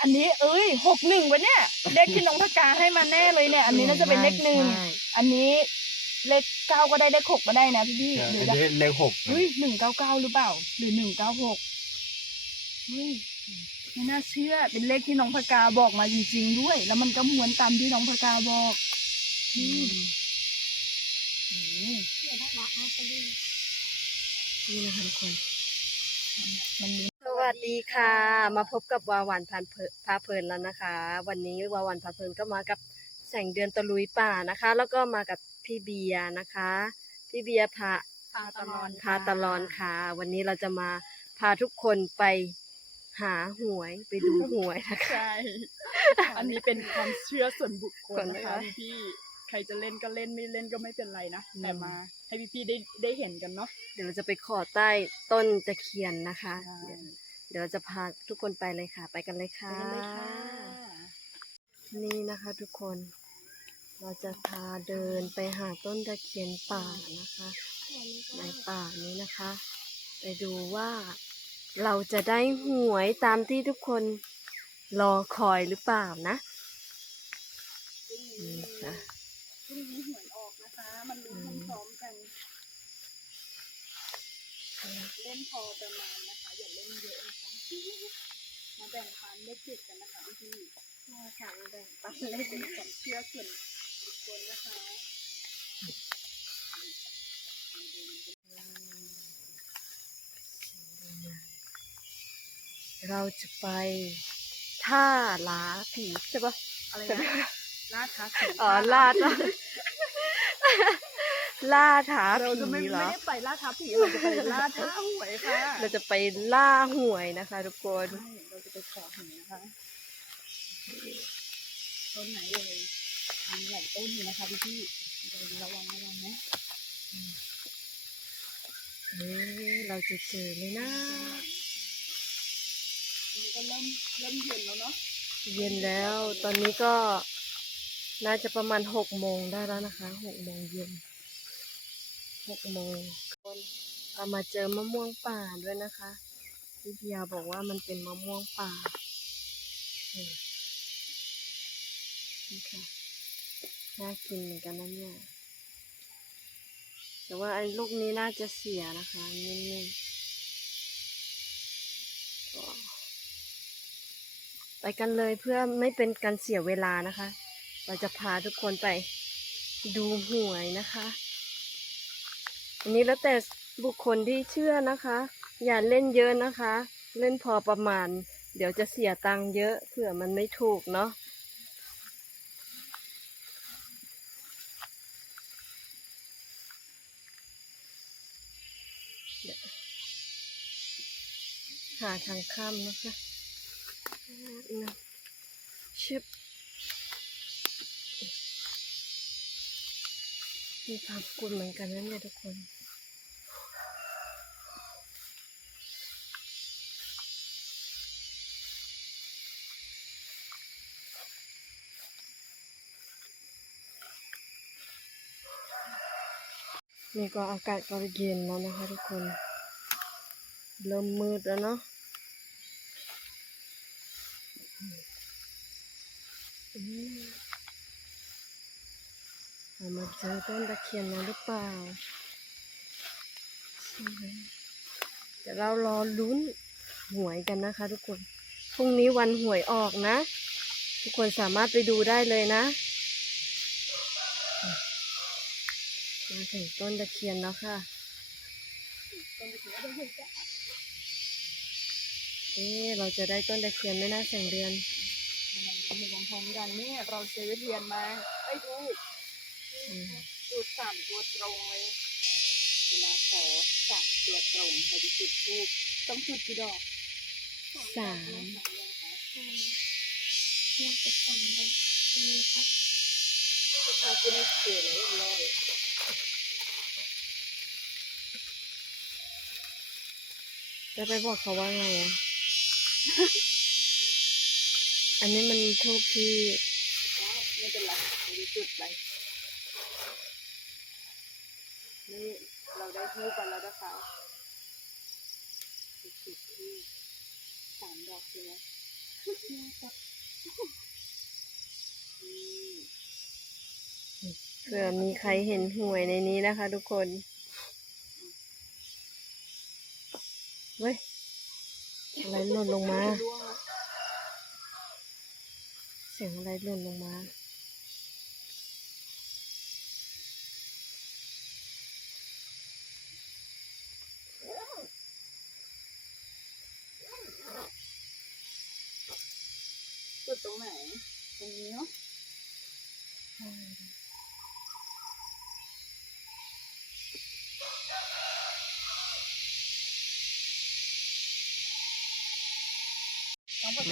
อันนี้เอ้ยหกหนึ่งวะเนี่ยเลขที่น้องพกาให้มาแน่เลยเนี่ย อันนี้น่าจะเป็นเลขหนึ่งใช่ อันนี้เลขเก้าก็ได้เลขหกก็ได้นะพี่พี่ใช่หรืออันจะนี้เลขหกเฮ้ยหนึ่งเก้าเก้าหรือเปล่า หรือหนึ่งเก้าหกเฮ้ยไม่น่าเชื่อเป็นเลขที่น้องพกาบอกมาจริงๆด้วย แล้วมันก็เหมือนตามที่น้องพกาบอกนี่อืมนี่นะคะทุกคน มันมีส วัสดีค่ะ มาพบกับวาวันพันเพลิพาเพลินแล้วนะคะ วันนี้วาวันพาเพลินก็มากับแสงเดือนตะลุยป่านะคะ แล้วก็มากับพี่เบียร์นะคะ พี่เบียร์พาพาตลอดพาตลอนค่ะ วันนี้เราจะมาพาทุกคนไปหาหวยไปดูหวยนะคะ ใช่ อันนี้เป็นความเชื่อส่วนบุคคลนะคะค่ะพี่พี่ๆใครจะเล่นก็เล่นไม่เล่นก็ไม่เป็นไรนะอืมแต่มาให้พี่พี่ๆได้ได้เห็นกันเนาะ เดี๋ยวเราจะไปขอใต้ต้นตะเคียนนะคะใช่ เดี๋ยวเดี๋ยวเราจะพาทุกคนไปเลยค่ะ ไปกันเลยไปค่ะกันเลยค่ะ นี่นะคะทุกคน เราจะพาเดินไปหาต้นตะเคียนป่านะคะ ในป่านี้นะคะ ไปดูว่าเราจะได้หวยตามที่ทุกคนรอคอยหรือเปล่านะนี่ค่ะพรุ่งนี้หวยออกนะคะ มันลุ้นอืมพร้อมๆกัน เล่นพอประมาณนะคะ อย่าเล่นเยอะนะคะ มาแบ่งปันเลขเจ็ดกันนะคะพี่พี่ๆใช่ค่ะมาแบ่งปันเลขเป็นความเชื่อส่วนบุคคลนะคะเราจะไปท่าหลาผีใช่ปะอะไรนะล่าท้าผีอ๋อลาดล่า ท้าเราจะไม่ผีเหรไม่อ ได้ไปล่าท้าผีเราจะไปล่าท้าหวยค่ะเราจะไปล่าหวยนะคะทุกคน ใช่เราจะไปขอหวยนะคะต้นไหนเลยมีหลายต้นอยู่นะคะพี่พี่ๆเดี๋ยวระวังระวังนะเอ๊ะเราจะเจอไหมนะ มันก็เริ่มเริ่มเย็นแล้วเนาะเย็นแล้ว ตอนนี้ก็น่าจะประมาณหกโมงได้แล้วนะคะหกโมงเย็น หกโมงคนเรามาเจอมะม่วงป่าด้วยนะคะพี่เบียร์บอกว่ามันเป็นมะม่วงป่านี่ค่ะน่ากินเหมือนกันนะเนี่ยแต่ว่าไอ้ลูกนี้น่าจะเสียนะคะนิ่มๆไปกันเลยเพื่อไม่เป็นการเสียเวลานะคะ เราจะพาทุกคนไปดูหวยนะคะ อันนี้แล้วแต่บุคคลที่เชื่อนะคะ อย่าเล่นเยอะนะคะ เล่นพอประมาณ เดี๋ยวจะเสียตังค์เยอะเผื่อมันไม่ถูกเนาะหาทางข้ามนะคะนะชิบมีความกลัวเหมือนกันนะเนี่ยทุกคน นี่ก็อากาศก็เย็นแล้วนะคะทุกคน เริ่มมืดแล้วเนาะอืมเรามาเจอต้นตะเคียนแล้วหรือเปล่า เดี๋ยวเรารอลุ้นหวยกันนะคะทุกคน พรุ่งนี้วันหวยออกนะ ทุกคนสามารถไปดูได้เลยนะ มาถึงต้นตะเคียนแล้วค่ะต้นตะเคียนก็ต้องเห็นจ้ะเอ๊ะเราจะได้ต้นตะเคียนไหม่น่าแสงเดือนมันมีของพร้อมกันเนี่ยเราซื้อเทียนมาไอ้ยดูอืมจุดสามตัวตรงเลยเวลาขอสามตัวตรงให้ไปจุดทูบต้องจุดกี่ดอกสามน่าจะทำได้นี่ครับ ประชาชนเกิดเรียบร้อยจะไปบอกเขาว่าไงอะ อันนี้มันทูบที่ไม่เป็นไรไม่ได้จุดไปนี่เราได้ทูบไปแล้วนะคะจุดทูบสามดอกใช่ไหมน่าจะ เผื่อมีใครเห็นหวยในนี้นะคะทุกคนเว้ยอะไรหล่นลงมา เสียงอะไรหล่นลงมา จุดตรงไหน ตรงนี้เนาะ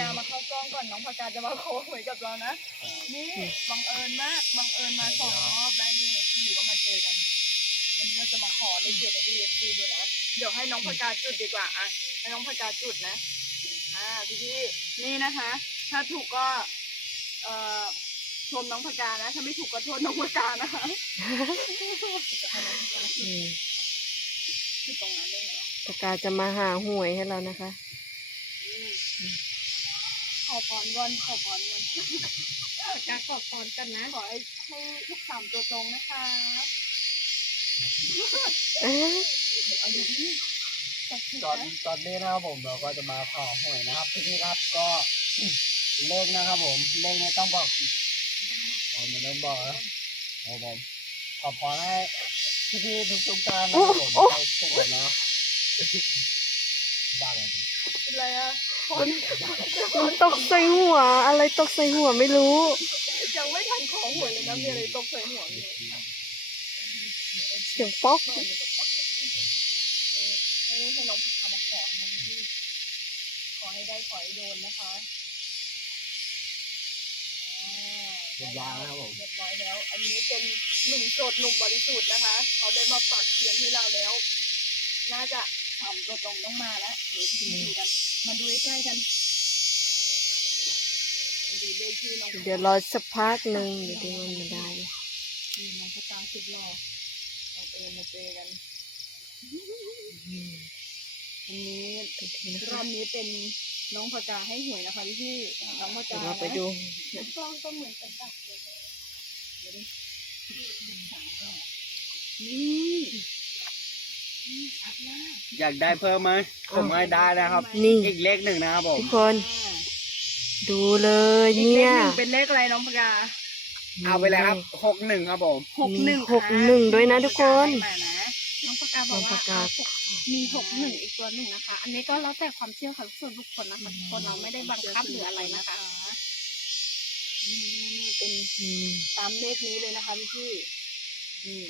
น้องพ กล้องก่อนน้องพกาจะมาโค้งเหมือนกับเรานะ นี่บังเอิญมากบังเอิญมาสองรอบแล้วนี่อยู่ก็มาเจอกันวันนี้เราจะมาขอเลขเด็ดกับ EFC ดูนะเดี๋ยวให้น้องพกาจุดดีกว่าอะให้น้องพกาจุดนะอ่าพี่พี่ๆนี่นะคะ ถ้าถูกก็เอ่อชมน้องพกานะ ถ้าไม่ถูกก็โทษน้องพกานะคะพกาจุดอืมจุดตรงนั้นได้ไหมเหรอ ปากกาจะมาหาหวยให้เรานะคะ อืม อพรก่อนขอพรก่อนพกาขอพรกันนะขอให้ให้ทุกสามตัวตรงนะคะเอ๊ะเอาดูดิจัดสิตอนนะตอนนี้นะครับผมเราก็จะมาขอหวยนะครับพี่ๆครับก็เลขนะครับผมเลขนี้ต้องบอกอ๋อไม่ต้องบอกนะครับผมขอพรให้พี่ๆทุกๆท่านนะครับผมให้สุขนะบ้าเลยเป็นไรอะคน มันตกใส่หัว อะไรตกใส่หัวไม่รู้ ยังไม่ทันขอหวยเลยนะมีอะไรตกใส่หัวอยู่เสียงป๊อกให้ให้น้องพามาขอนะพี่ขอให้ได้ขอให้โดนนะคะอ่าเรียบร้อยแล้วครับผมเรียบร้อยแล้ว อันนี้เป็นหนุ่มโสดหนุ่มบริสุทธิ์นะคะเขาได้มาปักเทียนให้เราแล้ว น่าจะทำตัวตรงต้องมาแล้วเดี๋ยวพี่ดูกัน มาดูใกล้ๆกันมาดูเลขที่น้องเดี๋ยวรอสักพักหนึ่งเดี๋ยวดูว่ามันได้นี่น้องพระตาสุดหล่อเราเอิญมาเจอกันอืมวันนี้ไปดูนะรคะอบนี้เป็นน้องพกาให้หวยนะคะพี่พี่ๆน้องพเดี๋ยกาวเราไปดูกล้องก็เหมือนกันตักเลยเดี๋ยวดิสามก็นี่นี่ชัดมาก อยากได้เพิ่มไหมผมให้ได้นะครับนี่ อีกเลขหนึ่งนะครับผมทุกคนอ่าดูเลยอีกเลเนี่ขยหนึ่งเป็นเลขอะไรน้องพกาเอาไปเลยครับหกหนึ่งครับผมหกหนึ่งมีหกหนึ่งด้วยนะทุกคนมานะน้องปากกาบน้ออกงว่าปากกาเอามีหกหนึ่งอีกตัวหนึ่งนะคะ อันนี้ก็แล้วแต่ความเชื่อของส่วนบุคคลนะคะทุกคนเราไม่ได้บังคับหรืออะไรนะคะนี่เป็นอืมตามเลขนี้เลยนะคะพี่พี่ๆนี่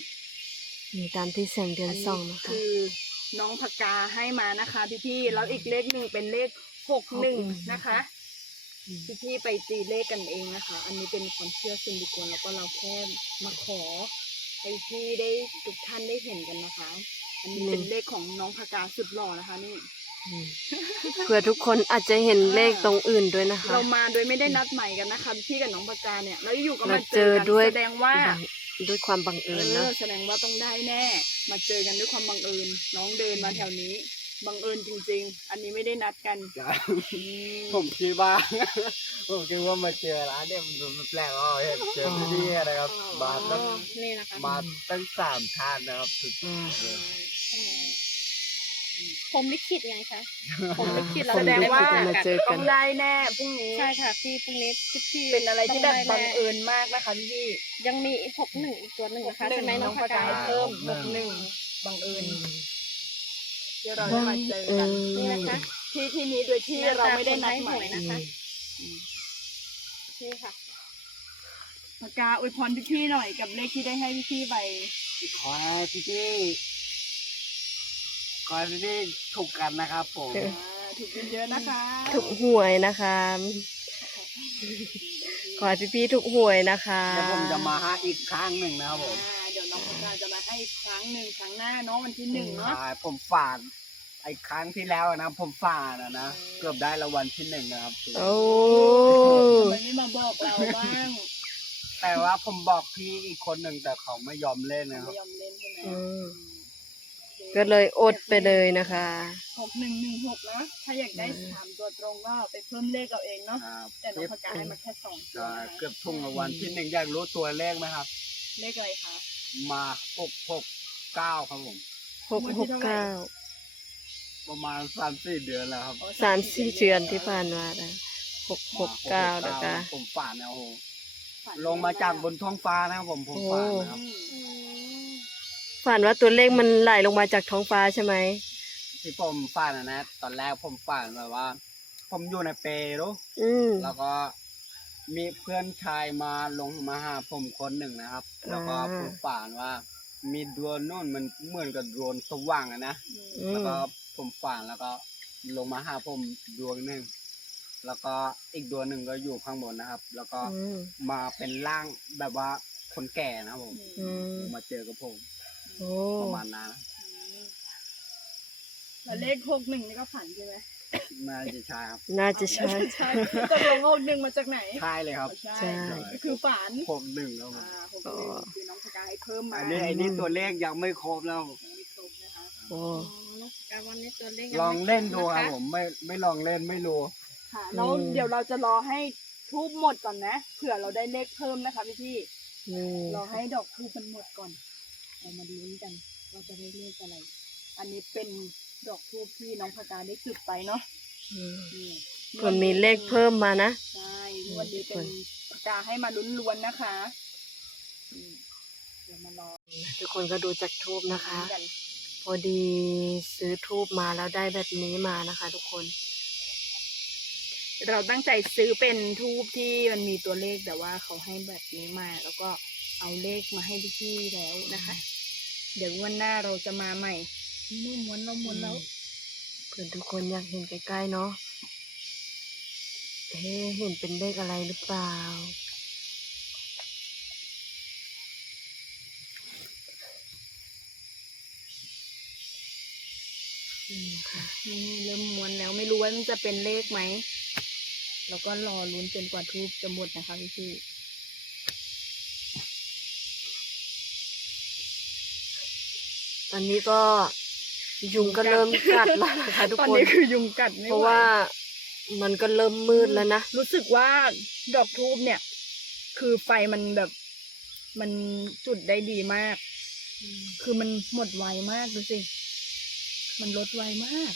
นี่ตามที่แสงเดือนอันส่องนี้นะคะ คือน้องพกาให้มานะคะพี่พี่ๆแล้วอีกเลขหนึ่งเป็นเลขหกหนึ่งนะคะอืมพี่พี่ๆไปตีเลขกันเองนะคะ อันนี้เป็นความเชื่อส่วนบุคคลแล้วก็เราแค่มาขอให้พี่ได้ทุกท่านได้เห็นกันนะคะ อันนี้เป็นเลขของน้องพกาสุดหล่อนะคะนี่อืมเพื่อทุกคนอาจจะเห็นเลขตรงอื่นด้วยนะคะ เรามาโดยไม่ได้นัดหมายกันนะคะพี่กับน้องพกาเนี่ย แล้วอยู่ก็มาเราเจเจออกันด้วยแสดงว่า ด้วยความบังเอเอิญอเนาะแสดงว่าต้องได้แน่ มาเจอกันด้วยความบังเอิญน้องเดินมาแถวนี้ บังเอิญจริง ๆ อันนี้ไม่ได้นัดกันอืมผมคิดว่า ผมคิดว่ามาเจอร้านเนี่ยมันแปลกอะเห็นเจอพี่ๆนะครับ มาตั้งอ๋อนี่นะคะมาตั้งสามท่านนะครับสุดอ่าเออ ผมลิขิตไงคะผมลิขิตเราผมแสดงลิขิตว่าจะมาเจอกัน ต้องได้แน่พรุ่งนี้ใช่ค่ะพี่พรุ่งนี้พี่พี่เป็นอะไรที่แบบต้บัด้งแน่เอิญมากนะคะพี่ยังมีหกหนึ่งอีกตัวหนึ่งนะคะหนึ่ใช่งไหมน้น้อองงปาพกากาเพิ่มหกหนึ่งบังเอิญที่เราได้มาเจอกันนี่นะคะที่ที่นี้โดยที่เราไม่ได้นัดหมายนะคะนี่ค่ะพกาอวยพรพี่ๆหน่อยกับเลขที่ได้ให้พี่ๆไปขอให้พี่ๆ ขอให้พี่ๆถูกกันนะครับผมเอออ่าถูกเยอะๆนะคะ ถูกหวยนะคะ ขอให้พี่ๆถูกหวยนะคะแล้วผมจะมาหาอีกครั้งหนึ่งนะครับผมอ่าเดี๋ยวน้องพกาจะมาให้อีกครั้งหนึ่งครั้งหน้าเนาะวันที่หนึ่งเนาะใช่ผมฝาดไอ้ครั้งที่แล้วนะผมฝาดอะนะเกือบได้รางวัลที่หนึ่งนะครับ โอ้ทำไมไม่มาบอกเราบ้างแต่ว่าผมบอกพี่อีกคนหนึ่งแต่เขาไม่ยอมเล่นนะครับ ไม่ยอมเล่นใช่ไหมอืมเดี๋ ก็เลยอดไปเลยนะคะ หกหนึ่งหนึ่งหกนะ ถ้าอยากได้สามตัวตรงก็ไปเพิ่มเลขเอาเองเนาะ ครับแต่น้องพกาให้มาแค่สองตัวจะนะคะเกือบทุ่งรางวัลที่หนึ่งอยากรู้ตัวเลขไหมครับ เลขอะไรคะ มาหกหกเก้าครับผม หกหกเก้า ประมาณสามสี่เดือนแล้วครับอ๋อสามสี่เดือนที่ผ่านมานะหกหกเก้านะคะ ผมฝันนะโอ้โหลงมาจากบนท้องฟ้านะครับผมผมฝันนะครับ อืม ฝันว่าตัวเลขมันไหลลงมาจากท้องฟ้าใช่ไหมที่ผมฝันนะนะตอนแรกผมฝันแบบว่า ผมอยู่ในเปรูอืม แล้วก็มีเพื่อนชายมาลงมาหาผมคนหนึ่งนะครับ แล้วก็อ่า ผมฝันว่า มีดวงนู่นมันเหมือนกับดวงสว่างอะนะ อืแล้วมก็ผมฝันแล้วก็ลงมาหาผมดวงหนึ่งแล้วก็อีกดวงหนึ่งก็อยู่ข้างบนนะครับ แล้วก็อืม มาเป็นร่างแบบว่าคนแก่นะครับผมอืม มาเจอกับผม โอ้ประมาณนั้นนะแล้วเลขหกหนึ่งนี่ก็ฝันใช่ไหมน่าจะใช่ครับน่าจะใช่ใช่ตกลงหกหนึ่งมาจากไหนใช่เลยครับใช่ใช่ก็คือฝันผมหนึ่งแล้วผมอ่าหกหนึ่งคือน้องพกาให้เพิ่มมาอันนี้อันนี้ตัวเลขยังไม่ครบแล้วยังไม่ครบนะคะโอ้อ๋อน้องพกาวันนี้ตัวเลขยัลองเล่นดูครับไผมไม่ไม่ลองเล่นไม่รู้ค่ะแล้วเดี๋ยวเราจะรอให้ทูบหมดก่อนนะเผื่อเราได้เลขเพิ่มนะคะพี่พี่นี่รอให้ดอกทูบมันหมดก่อน เรามาลุ้นกันว่าจะได้เลขอะไร อันนี้เป็นดอกทูบที่น้องพกาได้จุดไปเนาะอืมนี่คนมีเลขเพิ่มมานะ ใช่งวันนี้เป็นพกาให้มาลุ้นล้วนๆนะคะอืมเดี๋ยวมารอทุกคนก็ดูจากทูบนะคะลุ้นกันพอดีซื้อทูบมาแล้วได้แบบนี้มานะคะ ทุกคน เราตั้งใจซื้อเป็นทูบที่มันมีตัวเลขแต่ว่าเขาให้แบบนี้มาแล้วก็เอาเลขมาให้พี่ๆแล้วนะคะ เดี๋ยวงวันหน้าเราจะมาใหม่นี่ม้วนเราม้วนแล้วเพื่อนทุกคนอยากเห็นใกล้ๆเนาะเอ๊ะเห็นเป็นเลขอะไรหรือเปล่า อืมค่ะนี่เริ่มม้วนแล้วไม่รู้ว่ามันจะเป็นเลขไหม แล้วก็รอลุ้นจนกว่าทูบจะหมดนะคะพี่พี่ อนนี้ก็ยุงก็เริ่มกัดแล้วนะคะทุกตอนคนนี้คือยุงกัดไม่เพราะไหวว่ามันก็เริ่มมืดแล้วนะรู้สึกว่าดอกทูบเนี่ย คือไฟมันแบบ มันจุดได้ดีมาก คือมันหมดไวมากดูสิ มันลดไวมาก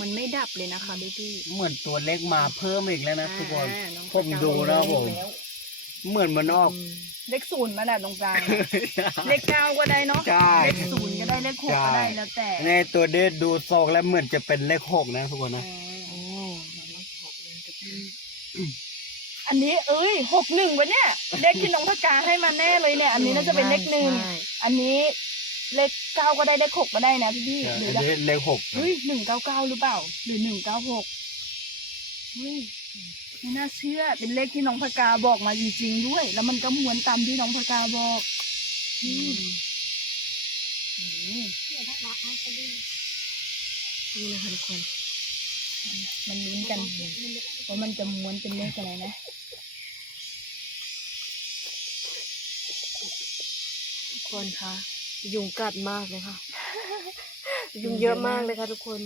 มันไม่ดับเลยนะคะพี่พี่เหมือนตัวเลขมาเพิ่มอีกแล้วนะทุกคน อ่าน้องผมดูนะผมแล้ว เหมือนมันออก เลขศูนย์มาแหละตรงกลาง เลขเก้าก็ได้เนาะ ใช่ เลขศูนย์ก็ได้ เลขหกก็ได้แล้วแต่ในตัวเดดดูทรงแล้วเหมือนจะเป็นเลขหกนะทุกคนนะ โอ้อันนี้เอ้ยหกหนึ่งวะเนี่ย เลขที่น้องพกาให้มาแน่เลยเนี่ย อันนี้น่าจะเป็นเลขหนึ่ง ใช่อันนี้เลขเก้าก็ได้เลขหกก็ได้นะพี่พี่หรืออันนี้เลขหกเฮ้ยหนึ่งเก้าเก้าหรือเปล่า หรือหนึ่งเก้าหก เฮ้ยไม่น่าเชื่อ เป็นเลขที่น้องพกาบอกมาจริงๆด้วย แล้วมันก็ม้วนตามที่น้องพกาบอกอืมอืมนี่นะคะทุกคน มันลุ้นกันว่ามันจะม้วนเป็นเลขอะไรนะทุกคนคะยุงกัดมากเลยค่ะ ยุงเยอะมากเลยค่ะทุกคน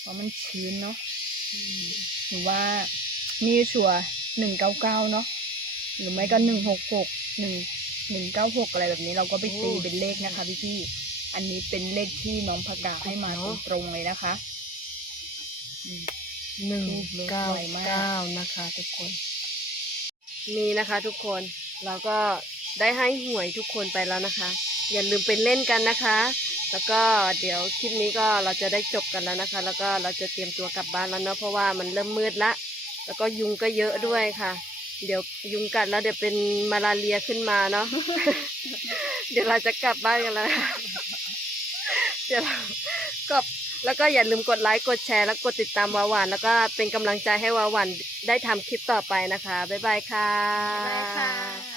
เพราะมันชื้นเนาะ หรือว่านี่ชัวหนึ่งเก้าเก้าเนาะหรือไม่ก็หนึ่งหกหกหนึ่งหนึ่งเก้าหกอะไรแบบนี้ เราก็ไปตีโอ้เป็นเลขนะคะพี่พี่ๆอันนี้เป็นเลขที่น้องพกาให้มาเนอะตรงๆเลยนะคะอืมหนึ่งเลขเก้าไวมากเก้านะคะ ทุกคนนี่นะคะ ทุกคนเราก็ได้ให้หวยทุกคนไปแล้วนะคะ อย่าลืมไปเล่นกันนะคะ แล้วก็เดี๋ยวคลิปนี้ก็เราจะได้จบกันแล้วนะคะ แล้วก็เราจะเตรียมตัวกลับบ้านแล้วเนาะเพราะว่ามันเริ่มมืดละ แล้วก็ยุงก็เยอะด้วยค่ะ เดี๋ยวยุงกัดแล้วเดี๋ยวเป็นมาลาเรียขึ้นมาเนาะเดี๋ยวเราจะกลับบ้านกันแล้วะะเดี๋ยวเราก็แล้วก็อย่าลืมกดไลค์กดแชร์ แล้วกดติดตามวาหวาน แล้วก็เป็นกำลังใจให้วาหวานได้ทำคลิปต่อไปนะคะ บ๊ายบายค่ะได้ค่ะ